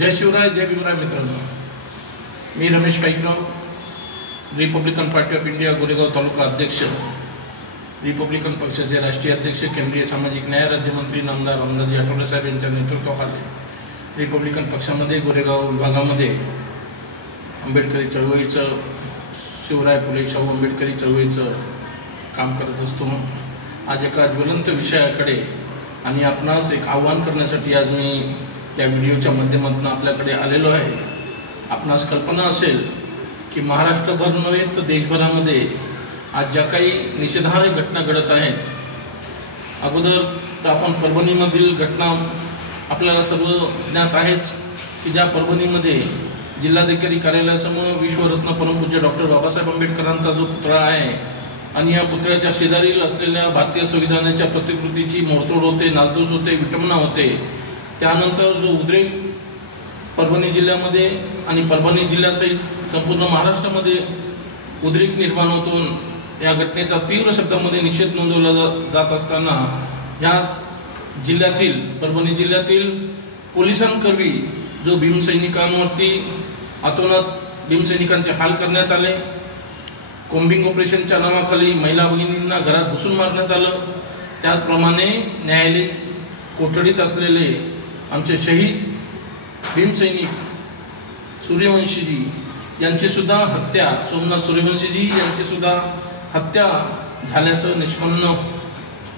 जय शिवराय, जय भीमराय. मित्रांनो, मी Ramesh Paikrao, republican party of India Goregaon taluka अध्यक्ष, रिपब्लिकन पक्षाचे राष्ट्रीय अध्यक्ष, केंद्रीय सामाजिक न्याय राज्यमंत्री नामदार रामदासजी आठवले साहेब यांच्या नेतृत्वाखाली रिपब्लिकन पक्षामध्ये गोरेगाव विभागामध्ये आंबेडकरी चळवळीचं, शिवराय फुले शाहू आंबेडकरी चळवळीचं काम करत असतो. आज एका ज्वलंत विषयाकडे आणि आपणास एक आव्हान करण्यासाठी आज मी या व्हिडिओच्या माध्यमातून आपल्याकडे आलेलो आहे. आपणास कल्पना असेल की महाराष्ट्रभर नव्हे तर देशभरामध्ये आज ज्या काही निषेधार्ह घटना घडत आहेत, अगोदर तर आपण परभणीमधील घटना आपल्याला सर्व ज्ञात आहेच की ज्या परभणीमध्ये जिल्हाधिकारी कार्यालयासमोर विश्वरत्न परमपूज्य डॉक्टर बाबासाहेब आंबेडकरांचा जो पुतळा आहे आणि या पुतळ्याच्या शेजारील असलेल्या भारतीय संविधानाच्या प्रतिकृतीची मोडतोड होते, नासधूस होते, विटंबना होते. त्यानंतर जो उद्रेक परभणी जिल्ह्यामध्ये आणि परभणी जिल्ह्यासहित संपूर्ण महाराष्ट्रामध्ये उद्रेक निर्माण होतो, या घटनेचा तीव्र शब्दामध्ये निषेध नोंदवला जात असताना ह्या जिल्ह्यातील, परभणी जिल्ह्यातील पोलिसांकरवी जो भीमसैनिकांवरती अतोनात भीमसैनिकांचे हाल करण्यात आले, कोम्बिंग ऑपरेशनच्या नावाखाली महिला भगिनींना घरात घुसून मारण्यात आलं, त्याचप्रमाणे न्यायालयीन कोठडीत असलेले आमचे शहीद भीमसैनिक सूर्यवंशीजी यांची सुद्धा हत्या, सोमनाथ सूर्यवंशीजी यांची सुद्धा हत्या झाल्याचं निष्पन्न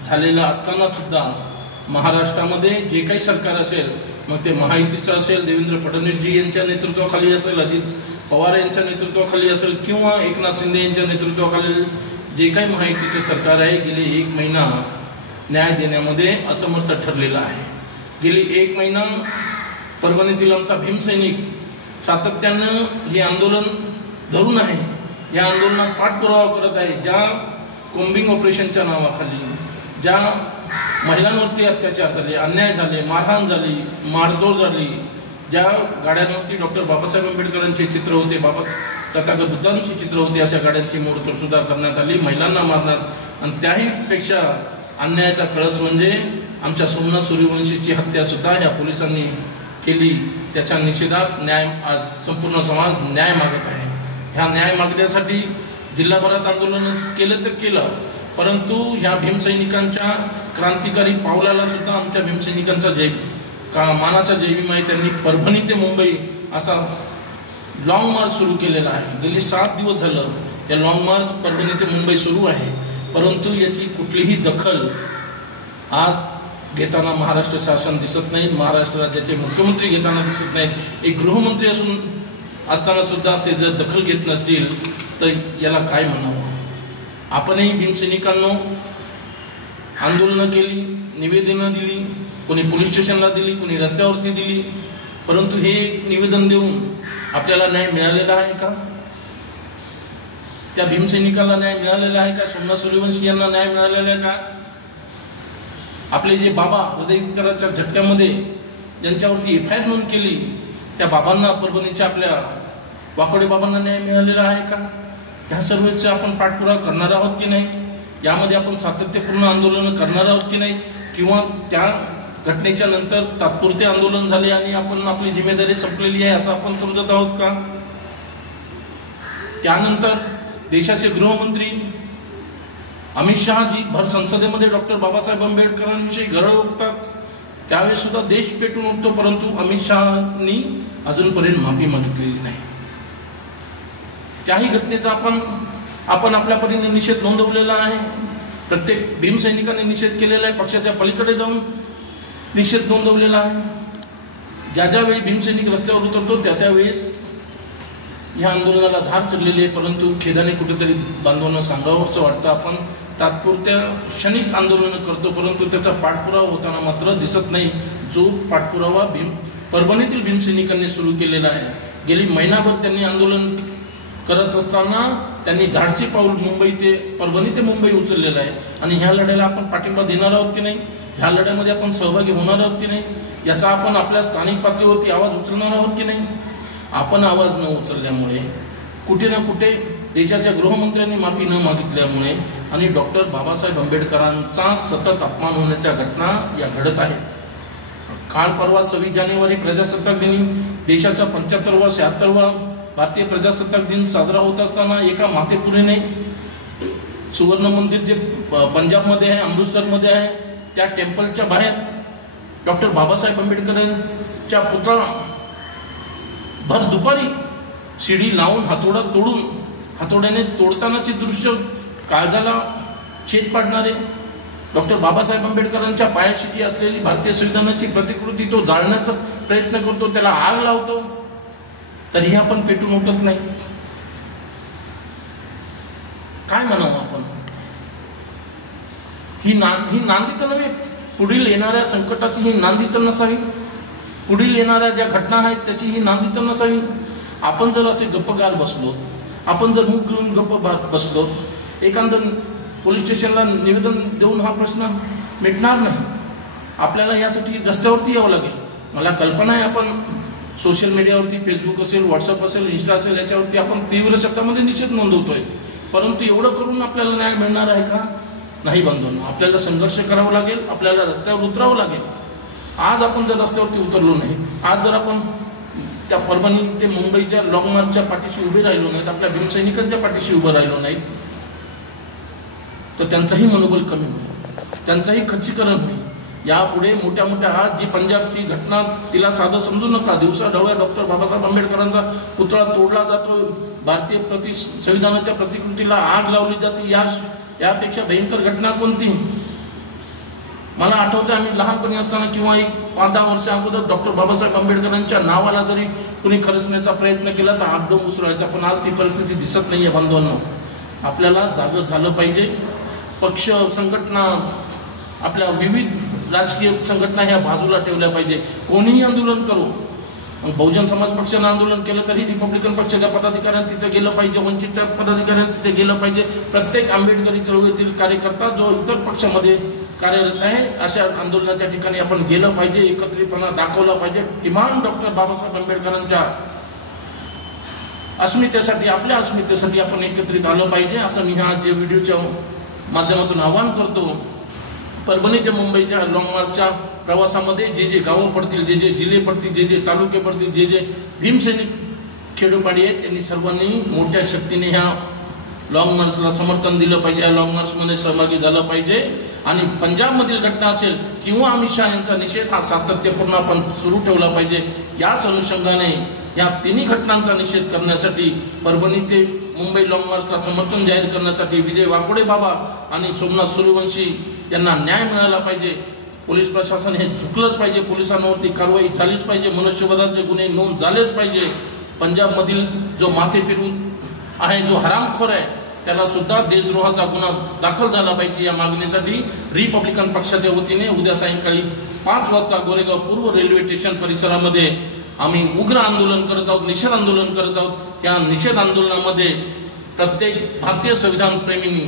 झालेलं असताना सुद्धा महाराष्ट्रामध्ये जे काही सरकार असेल, मग ते महायुतीचं असेल, देवेंद्र फडणवीसजी यांच्या नेतृत्वाखाली असेल, अजित पवार यांच्या नेतृत्वाखाली असेल किंवा एकनाथ शिंदे यांच्या नेतृत्वाखाली जे काही महायुतीचे सरकार आहे, गेले 1 महिना न्याय देण्यामध्ये असमर्थ ठरलेला आहे. गेली 1 महिना परभणीतील आमचा भीमसैनिक सातत्यानं हे आंदोलन धरून आहे, या आंदोलनात पाठपुरावा करत आहे. ज्या कोम्बिंग ऑपरेशनच्या नावाखाली ज्या महिलांवरती अत्याचार झाले, अन्याय झाले, मारहाण झाली, मारधोड झाली, ज्या गाड्यांवरती डॉक्टर बाबासाहेब आंबेडकरांचे चित्र होते, तथागत बुद्धांची चित्र होती, अशा गाड्यांची मोडतोड सुद्धा करण्यात आली, महिलांना मारण्यात. आणि त्याही पेक्षा अन्यायाचा कळस म्हणजे आमच्या सोमनाथ सूर्यवंशीची हत्या सुद्धा या पोलिसांनी केली. त्याच्या निषेधात न्याय, आज संपूर्ण समाज न्याय मागत आहे. ह्या न्याय मागण्यासाठी जिल्हाभरात आंदोलन केलं तर केलं, परंतु ह्या भीमसैनिकांच्या क्रांतिकारी पावलाला सुद्धा आमच्या भीमसैनिकांचा मानाचा जयभीम आहे. त्यांनी परभणी ते मुंबई असा लॉंग मार्च सुरू केलेला आहे. गेली 7 दिवस झालं या लॉंग मार्च परभणी ते मुंबई सुरू आहे, परंतु याची कुठलीही दखल आज घेताना महाराष्ट्र शासन दिसत नाही, महाराष्ट्र राज्याचे मुख्यमंत्री घेताना दिसत नाहीत. एक गृहमंत्री असताना सुद्धा ते जर दखल घेत नसतील तर याला काय म्हणावं. आपणही भीमसैनिकांनो आंदोलनं केली, निवेदनं दिली, कोणी पोलीस स्टेशनला दिली, कोणी रस्त्यावरती दिली, परंतु हे निवेदन देऊन आपल्याला न्याय मिळालेला आहे का? त्या भीमसैनिकाला न्याय मिळालेला आहे का? सोमनाथ सूर्यवंशी यांना न्याय मिळालेला आहे का? आपले जे बाबा हृदयविकाराच्या झटक्यामध्ये ज्यांच्यावरती FIR नोंद केली, त्या बाबांना, परभणीच्या आपल्या वाकोडे बाबांना न्याय मिळालेला आहे का? ह्या सर्वचे आपण पाठपुरावा करणार आहोत की नाही? यामध्ये आपण सातत्यपूर्ण आंदोलन करणार आहोत की नाही? किंवा त्या घटनेच्या नंतर तात्पुरते आंदोलन झाले आणि आपण आपली जिम्मेदारी संपलेली आहे असं आपण समजत आहोत का? त्यानंतर देशाचे गृहमंत्री अमित शहाजी भर संसदेमध्ये डॉक्टर बाबासाहेब आंबेडकरांविषयी घरळ ओकतात, त्यावेळेस सुद्धा देश पेटून उठतो, परंतु अमित शहानी अजूनपर्यंत माफी मागितलेली नाही. त्याही घटनेचा आपण आपल्या परीने निषेध नोंदवलेला आहे. प्रत्येक भीमसैनिकांनी निषेध केलेला आहे, पक्षाच्या पलीकडे जाऊन निषेध नोंदवलेला आहे. ज्या ज्यावेळी भीमसैनिक रस्त्यावर उतरतो त्यावेळेस ह्या आंदोलनाला धार चढलेली आहे, परंतु खेदाने कुठेतरी बांधवांना सांगावं असं वाटतं. आपण तात्पुरत्या क्षणिक आंदोलन करतो, परंतु त्याचा पाठपुरावा होताना मात्र दिसत नाही. जो पाठपुरावा परभणीतील भीमसैनिकांनी सुरू केलेला आहे, गेली महिनाभर त्यांनी आंदोलन करत असताना त्यांनी धाडसी पाऊल परभणी ते मुंबई उचललेलं आहे. आणि ह्या लढ्याला आपण पाठिंबा देणार आहोत की नाही? ह्या लढ्यामध्ये आपण सहभागी होणार आहोत की नाही? याचा आपण आपल्या स्थानिक पातळीवरती आवाज उचलणार आहोत की नाही? आपण आवाज न उचलल्यामुळे कुठे ना कुठे देशाच्या गृहमंत्र्यांनी माफी न मागितल्यामुळे आणि डॉक्टर बाबासाहेब आंबेडकरांचा सतत अपमान होण्याच्या घटना या घडत आहेत. काल परवा 26 जानेवारी प्रजासत्ताक दिनी देशाचा 75वा 76वा भारतीय प्रजासत्ताक दिन साजरा होत असताना एका मातेपुरीने सुवर्ण मंदिर जे पंजाबमध्ये आहे, अमृतसरमध्ये आहे, त्या टेम्पलच्या बाहेर डॉक्टर बाबासाहेब आंबेडकरांच्या पुतळा भर दुपारी शिडी लावून हातोडा तोडून हातोड्याने तोडतानाचे दृश्य काळजाला छेद पाडणारे, डॉक्टर बाबासाहेब आंबेडकरांच्या पायाशिटी असलेली भारतीय संविधानाची प्रतिकृती तो जाळण्याचा प्रयत्न करतो, त्याला आग लावतो, तरीही आपण पेटून उठत नाही. काय म्हणावं आपण? ही नांदी तर नव्हे, पुढील येणाऱ्या संकटाची ही नांदी तर नसावी, पुढील येणाऱ्या ज्या घटना आहेत त्याची ही नांदी तर नसावी. आपण जर असे गप्पगार बसलो, आपण जर मुख घेऊन गप्प बसलो, एखादं पोलीस स्टेशनला निवेदन देऊन हा प्रश्न मिटणार नाही. आपल्याला यासाठी रस्त्यावरती यावं लागेल. मला कल्पना आहे आपण सोशल मीडियावरती, फेसबुक असेल, व्हॉट्सअप असेल, इंस्टा असेल, याच्यावरती आपण तीव्र शब्दामध्ये निषेध नोंदवतोय, परंतु एवढं करून आपल्याला न्याय मिळणार आहे का? नाही बांधवांनो, आपल्याला संघर्ष करावा लागेल, आपल्याला रस्त्यावर उतरावं लागेल. आज आपण जर रस्त्यावरती उतरलो नाही, आज जर आपण त्या परभणी ते मुंबईच्या लॉंग मार्चच्या पाठीशी उभे राहिलो नाहीत, आपल्या भीमसैनिकांच्या पाठीशी उभं राहिलो नाहीत, तर त्यांचंही मनोबल कमी होईल, त्यांचंही खच्चीकरण होईल. यापुढे मोठ्या मोठ्या आज जी पंजाबची घटना, तिला साधं समजू नका. दिवसा ढवळ्या डॉक्टर बाबासाहेब आंबेडकरांचा पुतळा तोडला जातो, भारतीय संविधानाच्या प्रतिकृतीला आग लावली जाते, यापेक्षा भयंकर घटना कोणती? मला आठवतं आम्ही लहानपणी असताना किंवा एक 5-10 वर्ष अगोदर डॉक्टर बाबासाहेब आंबेडकरांच्या नावाला जरी कुणी खरचण्याचा प्रयत्न केला तर हात दम उसळायचा, पण आज ती परिस्थिती दिसत नाहीये बांधवांनो. आपल्याला जागं झालं पाहिजे. पक्ष संघटना, आपल्या विविध राजकीय संघटना ह्या बाजूला ठेवल्या पाहिजे. कोणीही आंदोलन करू, बहुजन समाज पक्षानं आंदोलन केलं तरी रिपब्लिकन पक्षाच्या पदाधिकाऱ्यांनी तिथे गेलं पाहिजे, वंचितच्या पदाधिकाऱ्यांनी तिथे गेलं पाहिजे. प्रत्येक आंबेडकरी चळवळीतील कार्यकर्ता जो इतर पक्षामध्ये कार्यरत आहे अशा आंदोलनाच्या ठिकाणी आपण गेलं पाहिजे, एकत्रितपणा दाखवला पाहिजे. किमान डॉक्टर बाबासाहेब आंबेडकरांच्या अस्मितेसाठी, आपल्या अस्मितेसाठी आपण एकत्रित आलं पाहिजे, असं मी ह्या जे व्हिडिओच्या माध्यमातून आवाहन करतो. परभणी ते मुंबईच्या लॉंग मार्चच्या प्रवासामध्ये जे जे गावं पडतील, जे जे जिल्हे पडतील, जे जे तालुके पडतील, जे जे भीमसैनिक खेडोपाडी आहेत, त्यांनी सर्वांनी मोठ्या शक्तीने ह्या लॉंग मार्चला समर्थन दिलं पाहिजे, या लॉंग मार्चमध्ये सहभागी झालं पाहिजे. आणि पंजाबमधील घटना असेल किंवा अमित शहा यांचा निषेध हा सातत्यपूर्ण आपण सुरू ठेवला पाहिजे. याच अनुषंगाने या तिन्ही घटनांचा निषेध करण्यासाठी, परभणी ते मुंबई लॉंग मार्चला समर्थन जाहीर करण्यासाठी विजय वाकोडे बाबा आणि सोमनाथ सूर्यवंशी यांना न्याय मिळाला पाहिजे. पोलीस प्रशासन हे झुकलंच पाहिजे, पोलिसांवरती कारवाई झालीच पाहिजे, मनुष्यवधाचे गुन्हे नोंद झालेच पाहिजे. पंजाबमधील जो माथेफिरू आहे, जो हरामखोर आहे, त्याला सुद्धा देशद्रोहाचा गुन्हा दाखल झाला पाहिजे. या मागणीसाठी रिपब्लिकन पक्षाच्या वतीने उद्या सायंकाळी 5 वाजता गोरेगाव पूर्व रेल्वे स्टेशन परिसरामध्ये आम्ही उग्र आंदोलन करत आहोत, निषेध आंदोलन करत आहोत. या निषेध आंदोलनामध्ये प्रत्येक भारतीय संविधान प्रेमींनी,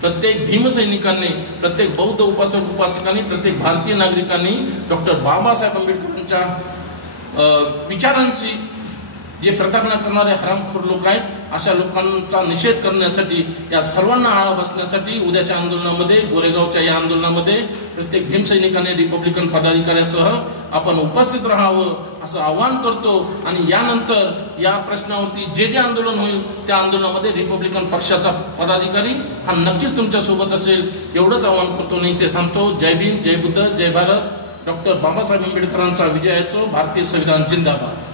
प्रत्येक भीमसैनिकांनी, प्रत्येक बौद्ध उपासक उपासकांनी, प्रत्येक भारतीय नागरिकांनी डॉक्टर बाबासाहेब आंबेडकरांच्या विचारांची जे प्रतारणा करणारे हरामखोर लोक आहेत, अशा लोकांचा निषेध करण्यासाठी, या सर्वांना आळा बसण्यासाठी उद्याच्या आंदोलनामध्ये, गोरेगावच्या या आंदोलनामध्ये प्रत्येक भीमसैनिकाने, रिपब्लिकन पदाधिकाऱ्यासह आपण उपस्थित राहावं असं आवाहन करतो. आणि यानंतर या प्रश्नावरती जे जे आंदोलन होईल त्या आंदोलनामध्ये रिपब्लिकन पक्षाचा पदाधिकारी हा नक्कीच तुमच्या सोबत असेल, एवढंच आवाहन करतो. नाही ते थांबतो. जय भीम, जय बुद्ध, जय भारत. डॉक्टर बाबासाहेब आंबेडकरांचा विजय असो. भारतीय संविधान जिंदाबाद.